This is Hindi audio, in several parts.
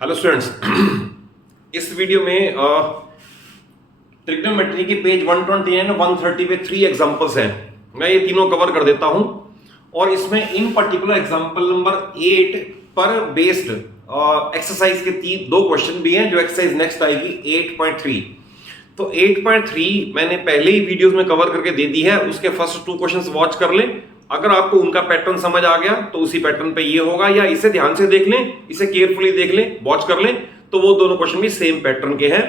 Hello students. इस वीडियो में ट्रिग्नोमेट्री के पेज 129 और 130 पे 3 एग्जांपल्स हैं। मैं ये तीनों कवर कर देता हूं और इसमें इन पर्टिकुलर एग्जांपल नंबर 8 पर बेस्ड एक्सरसाइज के दो क्वेश्चन भी हैं जो एक्सरसाइज नेक्स्ट आएगी 8.3। तो 8.3 मैंने पहले ही वीडियोस में कवर करके दे दी है, उसके फर्स्ट 2 क्वेश्चंस वॉच कर लें। अगर आपको उनका पैटर्न समझ आ गया तो उसी पैटर्न पे ये होगा, या इसे ध्यान से देख लें, इसे केयरफुली देख लें, वॉच कर लें, तो वो दोनों क्वेश्चन भी सेम पैटर्न के हैं।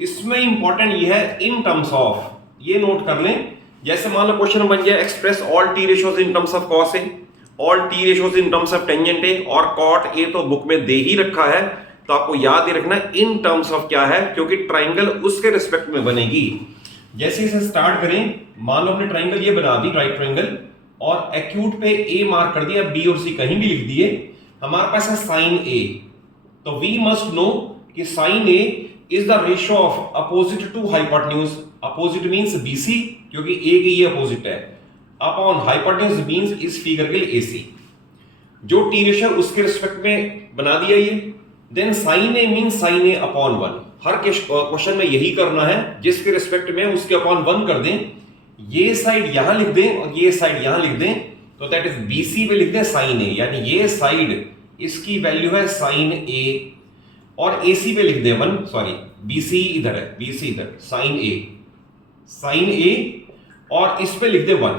इसमें इंपॉर्टेंट ये है इन टर्म्स ऑफ, ये नोट कर लें। जैसे मान लो क्वेश्चन बन गया express all T ratios in terms of cos A, all T ratios in terms of tangent ए और कॉट ए तो बुक में दे ही रखा है, तो आपको याद ही रखना इन टर्म्स ऑफ क्या है, क्योंकि ट्राइंगल उसके रिस्पेक्ट में बनेगी। जैसे इसे स्टार्ट करें, मान लो हमने ट्राइंगल ये बना दी, राइट ट्राइंगल, और एक्यूट पे ए मार्क कर दिया, बी और सी कहीं भी लिख दिए। हमारे पास है साइन ए, तो वी मस्ट नो कि sine A is the ratio of opposite to hypotenuse. Opposite means BC, क्योंकि ए की ये अपोजिट है, अपॉन हाइपोटेन्यूज मींस इस फिगर के लिए एसी। जो टी रेशियो उसके रिस्पेक्ट में बना दिया ये। देन साइन ए मींस साइन ए अपॉन 1। हर क्वेश्चन में यही करना है, जिसके रिस्पेक्ट में उसके अपॉन 1 कर दें। ये साइड यहां लिख दें और ये साइड यहां लिख दें, तो दैट इज बीसी पे लिख दें साइन ए, यानी ये साइड इसकी वैल्यू है साइन ए, और एसी पे लिख दें 1, सॉरी बीसी इधर है, बीसी इधर, साइन ए और इस पे लिख दें 1,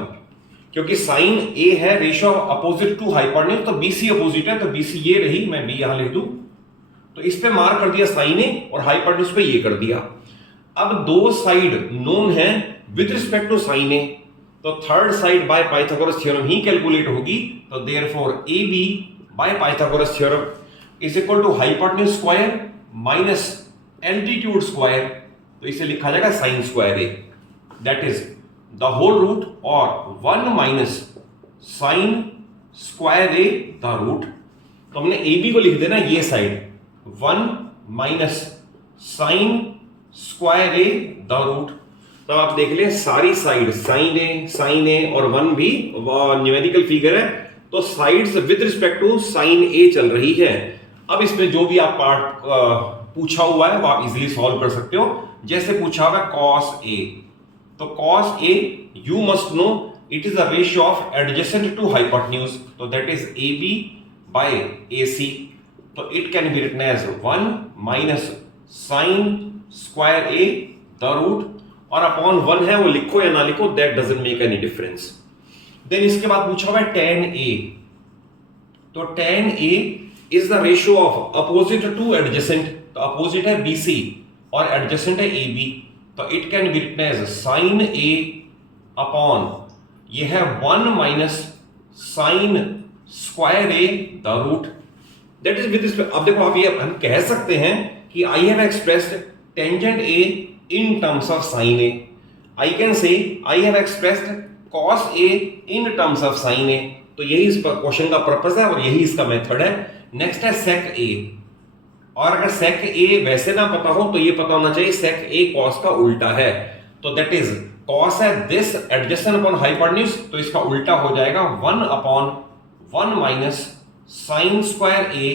क्योंकि साइन ए है रेशियो अपोजिट टू हाइपोटेन्यूज, तो बीसी अपोजिट है, तो बीसी ये रही, मैं बी यहां लिख दूं, तो इस पे मार्क कर दिया साइन ए और हाइपोटेन्यूज पे ये कर दिया। अब दो साइड नोन है with respect to sine A, तो third side by Pythagoras theorem ही कैलकुलेट होगी, तो therefore A B by Pythagoras theorem is equal to hypotenuse square minus altitude square, तो इसे लिखा जाएगा sine square A, that is the whole root और 1 minus sine square A the root. तो हमने ए बी को लिख देना ये side 1 minus sine square A the root. तो आप देख लें सारी साइड साइन ए और 1 भी न्यूमेरिकल फिगर है, तो sides with respect to sine A चल रही है। अब इसमें जो भी आप पार्ट पूछा हुआ है वो आप इजीली सॉल्व कर सकते हो। जैसे पूछा हुआ कॉस ए, तो cos A you must know it is the ratio of adjacent to hypotenuse, तो that is A B by A C, तो it can be written as 1 minus sine square A the root, और अपॉन 1 है, वो लिखो या ना लिखो that doesn't make any difference. Then इसके बाद पूछा हुआ है tan a, तो tan a is the ratio of opposite to adjacent, तो अपोजिट है BC और एडजेसेंट है AB, तो it can be written as sin a upon ये है 1 minus sine square a the root, that is with respect. अब देखो, आप ये हम कह सकते हैं कि I have expressed tangent a in terms of sin a. I can say I have expressed cos a in terms of sin a. तो यही इस क्वेश्चन का पर्पस है और यही इसका मेथड है। नेक्स्ट है sec a, और अगर sec a वैसे ना पता हो तो ये पता होना चाहिए sec a cos का उल्टा है, तो दैट इज cos है दिस एडजेसेंट अपॉन हाइपोटेन्यूज, तो इसका उल्टा हो जाएगा 1 upon 1 minus sine square a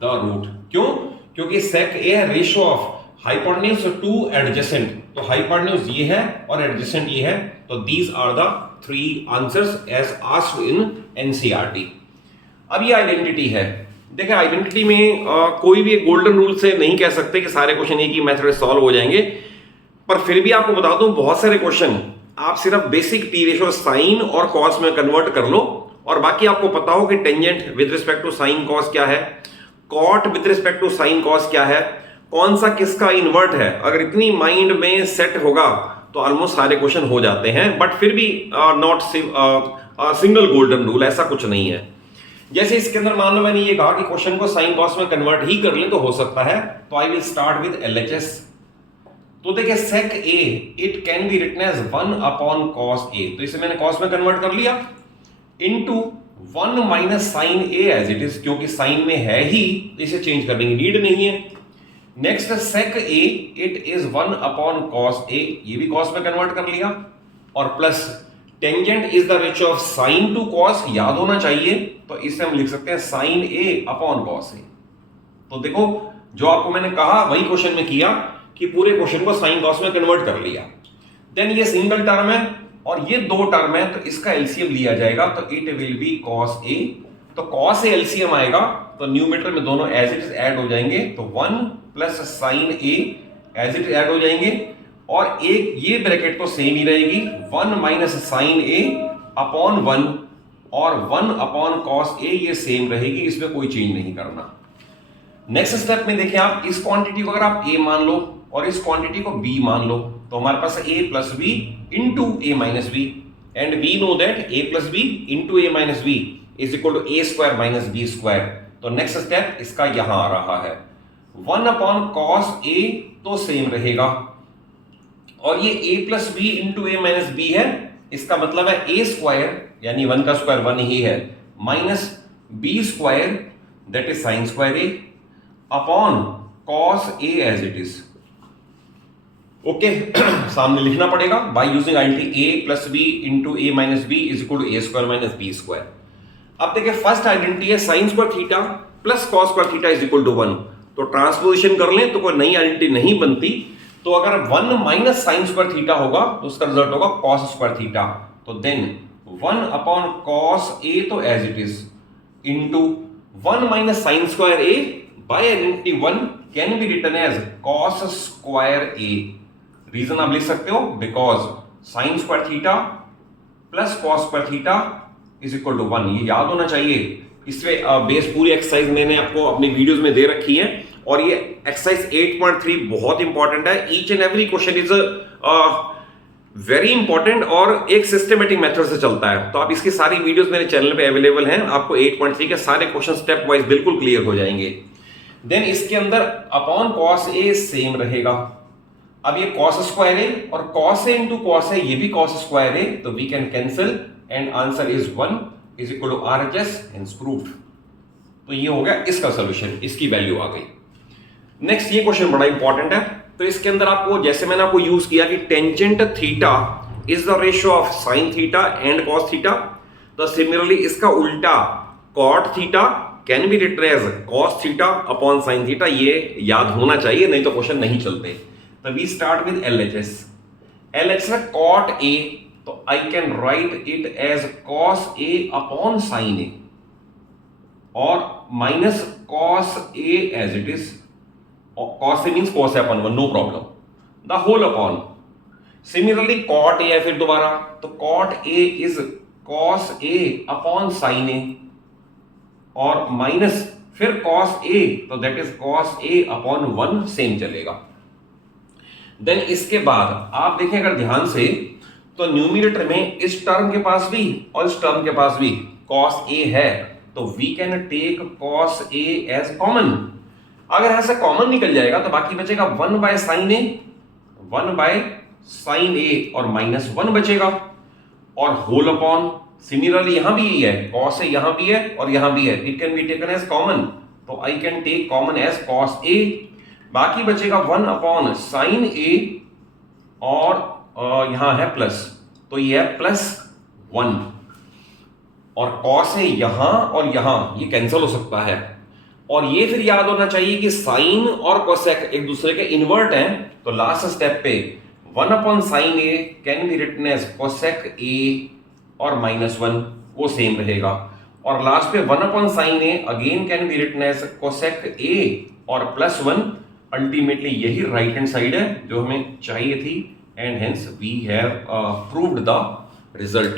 the root. क्यों? क्योंकि sec a है ratio of hypotenuse to adjacent, तो हाइपोटेन्यूज ये है और एडजेसेंट ये है, तो these are the 3 answers as asked in NCERT. अब ये आइडेंटिटी है। देखिए, आइडेंटिटी में कोई भी गोल्डन रूल से नहीं कह सकते कि सारे क्वेश्चन एक ही मेथड से सॉल्व हो जाएंगे, पर फिर भी आपको बता दूं बहुत सारे क्वेश्चन आप सिर्फ बेसिक टी रेशियो साइन और कॉस में कन्वर्ट कर लो, और बाकी आपको पता हो कि tangent with respect to sine cos क्या है, cot with respect to sine cos क्या है, कौन सा किसका इन्वर्ट है। अगर इतनी माइंड में सेट होगा तो ऑलमोस्ट सारे क्वेश्चन हो जाते हैं, बट फिर भी नॉट सिंगल गोल्डन रूल, ऐसा कुछ नहीं है। जैसे इसके अंदर मान लो मैंने ये कहा कि क्वेश्चन को साइन कॉस में कन्वर्ट ही कर लें तो हो सकता है, तो I will start with LHS। तो देखिए sec a it can be written as 1 upon cos a, तो इसे मैंने cos में कन्वर्ट कर लिया, into 1 minus sine a as it is, क्योंकि साइन में है ही, इसे चेंज करने की नीड नहीं है। Next sec a it is 1 upon cos a, ये भी cos में कन्वर्ट कर लिया, और plus tangent is the ratio of sign to cos, याद होना चाहिए, तो इसे हम लिख सकते हैं sin a upon cos a। तो देखो जो आपको मैंने कहा वही क्वेश्चन में किया कि पूरे क्वेश्चन को साइन कॉस में कन्वर्ट कर लिया। देन ये सिंगल टर्म है और ये दो टर्म है, तो इसका एलसीएम लिया जाएगा, तो it will be cos a। तो cos a एलसीएम आएगा तो न्यूमरेटर में दोनों एज इट इज ऐड हो जाएंगे, तो 1 plus sine a as it add हो जाएंगे, और एक ये ब्रैकेट तो सेम ही रहेगी, 1 माइनस साइन a अपॉन 1 और 1 अपॉन cos a ये सेम रहेगी, इसमें कोई चेंज नहीं करना। नेक्स्ट स्टेप में देखिए आप इस क्वांटिटी को अगर आप a मान लो और इस क्वांटिटी को b मान लो, तो हमारे पास a plus b into a minus b, and we know that a plus b into a minus b is equal to a square minus b square. तो नेक्स्ट स्टेप इसका यहां आ रहा है, 1 अपॉन cos a तो सेम रहेगा, और ये a plus b into a minus b है, इसका मतलब है a स्क्वायर यानी 1 का स्क्वायर 1 ही है, minus b square that is sine square a upon cos a as it is. Okay, सामने लिखना पड़ेगा by using identity a plus b into a minus b is equal to a square minus b square. अब देखिए फर्स्ट आइडेंटिटी है sine square theta plus cos square theta is equal to 1, तो ट्रांसपोजिशन कर लें तो कोई नई आइडेंटिटी नहीं बनती, तो अगर 1 माइनस साइन स्क्वायर थीटा होगा तो उसका रिजल्ट होगा कॉस स्क्वायर थीटा, तो देन 1 अपॉन कॉस a तो as it is into 1 minus sine square a by identity 1 can be written as cos square a। Reason आप लिख सकते हो because sine square theta plus cos square theta is equal to 1, ये याद होना चाहिए। इसमें बेस पूरी एक्सरसाइज मैंने आपको अपनी वीडियोस में दे रखी है, और ये एक्सरसाइज 8.3 बहुत इंपॉर्टेंट है। Each and every question is very important और एक सिस्टमेटिक मेथड से चलता है, तो आप इसकी सारी वीडियोस मेरे चैनल पे अवेलेबल हैं, आपको 8.3 के सारे क्वेश्चन स्टेप वाइज बिल्कुल क्लियर हो जाएंगे। देन इसके अंदर अपॉन कॉस ए सेम रहेगा, अब ये cos स्क्वायर है और cos a इंटू कॉस है, ये भी cos स्क्वायर है, तो we can cancel and answer is 1 is equal to RHS hence proved. तो ये हो गया इसका सॉल्यूशन, इसकी वैल्यू आ गई। नेक्स्ट ये क्वेश्चन बड़ा इंपॉर्टेंट है, तो इसके अंदर आपको जैसे मैंने आपको यूज किया कि tangent theta is the ratio of sine theta and cos theta, तो सिमिलरली इसका उल्टा cot theta can be written as cos theta upon sine theta, ये याद होना चाहिए नहीं तो क्वेश्चन नहीं चलते। तो we start with LHS। LHS है cot A, तो I can write it as cos A upon sin A और minus cos A as it is, cos A means cos A upon 1, no problem, the whole upon। Similarly cot A है फिर दोबारा, तो cot A is cos A upon sin A और माइनस फिर cos A, तो that is cos A upon 1 same चलेगा। देन इसके बाद आप देखें अगर ध्यान से, तो न्यूमरेटर में इस टर्म के पास भी और इस टर्म के पास भी cos a है, तो we can take cos a as common. अगर यहां से कॉमन निकल जाएगा तो बाकी बचेगा 1 by sine a, 1 by sine a और माइनस 1 बचेगा, और होल अपॉन सिमिलरली यहां भी यही है, cos a यहां भी है और यहां भी है, it can be taken as common, तो I can take common as cos a, बाकी बचेगा 1 अपॉन साइन a और यहां है प्लस, तो ये है प्लस 1, और cos a यहां और यहां ये कैंसिल हो सकता है, और ये फिर याद होना चाहिए कि साइन और कोसेक एक दूसरे के इन्वर्ट हैं, तो लास्ट स्टेप पे 1 upon sine a can be written as cosec a और माइनस 1 वो सेम रहेगा, और लास्ट पे 1 upon sine a again can be written as cosec a और प्लस 1। अल्टीमेटली यही राइट हैंड साइड है जो हमें चाहिए थी, and hence we have proved the result.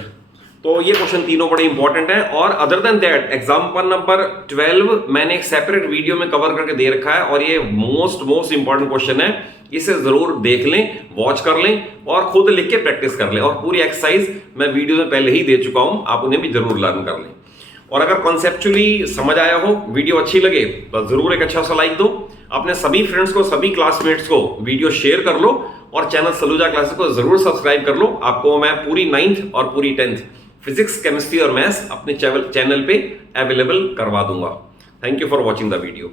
तो ये क्वेश्चन तीनों बड़े इंपॉर्टेंट हैं, और other than that example number 12 मैंने एक सेपरेट वीडियो में कवर करके दे रखा है, और ये मोस्ट इंपॉर्टेंट क्वेश्चन है, इसे जरूर देख लें, वॉच कर लें और खुद लिख के प्रैक्टिस कर लें, और पूरी एक्सरसाइज मैं वीडियो में पहले ही दे चुका हूं, आप उन्हें भी जरूर लर्न कर लें। और अगर कॉन्सेप्चुअली समझ आया हो, वीडियो अच्छी लगे तो जरूर एक अच्छा सा लाइक दो, अपने सभी फ्रेंड्स को, सभी क्लासमेट्स को वीडियो शेयर कर लो, और चैनल सलूजा क्लासेस को जरूर सब्सक्राइब कर लो। आपको मैं पूरी 9th और पूरी 10th फिजिक्स, केमिस्ट्री और मैथ्स अपने चैनल पे अवेलेबल करवा दूंगा। Thank you for watching the video.